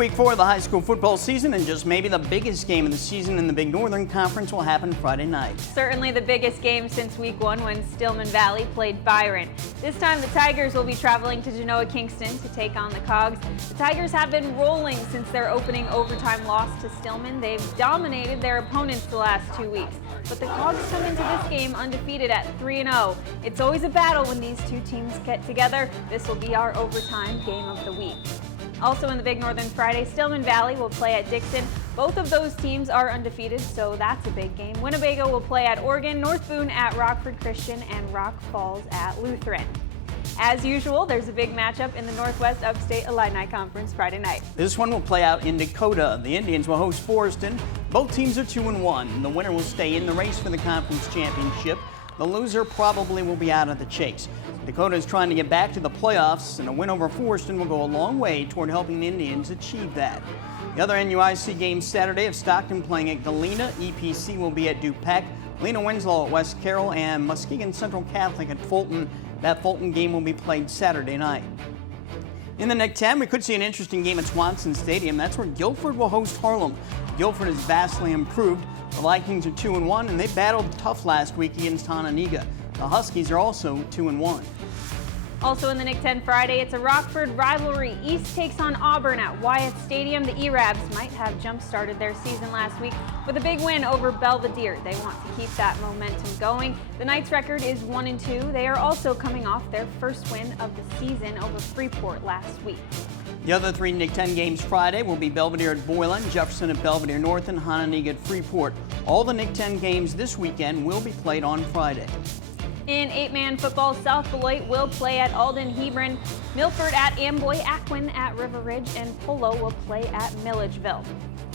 week 4 of the high school football season, and just maybe the biggest game of the season in the Big Northern Conference will happen Friday night. Certainly the biggest game since week 1 when Stillman Valley played Byron. This time the Tigers will be traveling to Genoa Kingston to take on the Cogs. The Tigers have been rolling since their opening overtime loss to Stillman. They've dominated their opponents the last 2 weeks. But the Cogs come into this game undefeated at 3-0. It's always a battle when these two teams get together. This will be our overtime game of the week. Also in the Big Northern Friday, Stillman Valley will play at Dixon. Both of those teams are undefeated, so that's a big game. Winnebago will play at Oregon, North Boone at Rockford Christian, and Rock Falls at Lutheran. As usual, there's a big matchup in the Northwest Upstate Illini Conference Friday night. This one will play out in Dakota. The Indians will host Forreston. Both teams are 2-1. The winner will stay in the race for the conference championship. The loser probably will be out of the chase. Dakota is trying to get back to the playoffs, and a win over Forreston will go a long way toward helping the Indians achieve that. The other NUIC games Saturday have Stockton playing at Galena, EPC will be at DuPec, Lena Winslow at West Carroll, and Muskegon Central Catholic at Fulton. That Fulton game will be played Saturday night. In the Nick 10, we could see an interesting game at Swanson Stadium. That's where Guilford will host Harlem. Guilford is vastly improved. The Vikings are 2-1, and they battled tough last week against Hononegah. The Huskies are also 2-1. Also in the Nick 10 Friday, it's a Rockford rivalry. East takes on Auburn at Wyatt Stadium. The E-Rabs might have jump-started their season last week with a big win over Belvedere. They want to keep that momentum going. The Knights' record is 1-2. They are also coming off their first win of the season over Freeport last week. The other 3 Nick 10 games Friday will be Belvedere at Boylan, Jefferson at Belvedere North, and Hononegah at Freeport. All the Nick 10 games this weekend will be played on Friday. In 8-man football, South Beloit will play at Alden Hebron, Milford at Amboy, Aquin at River Ridge, and Polo will play at Milledgeville.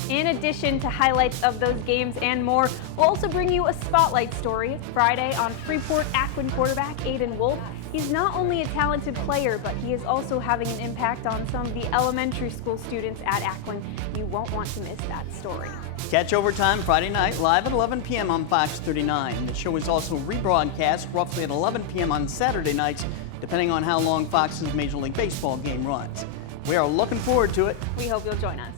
In addition to highlights of those games and more, we'll also bring you a spotlight story Friday on Freeport Aquin quarterback Aiden Wolf. He's not only a talented player, but he is also having an impact on some of the elementary school students at Aquin. You won't want to miss that story. Catch Overtime Friday night live at 11 p.m. on Fox 39. The show is also rebroadcast roughly at 11 p.m. on Saturday nights, depending on how long Fox's Major League Baseball game runs. We are looking forward to it. We hope you'll join us.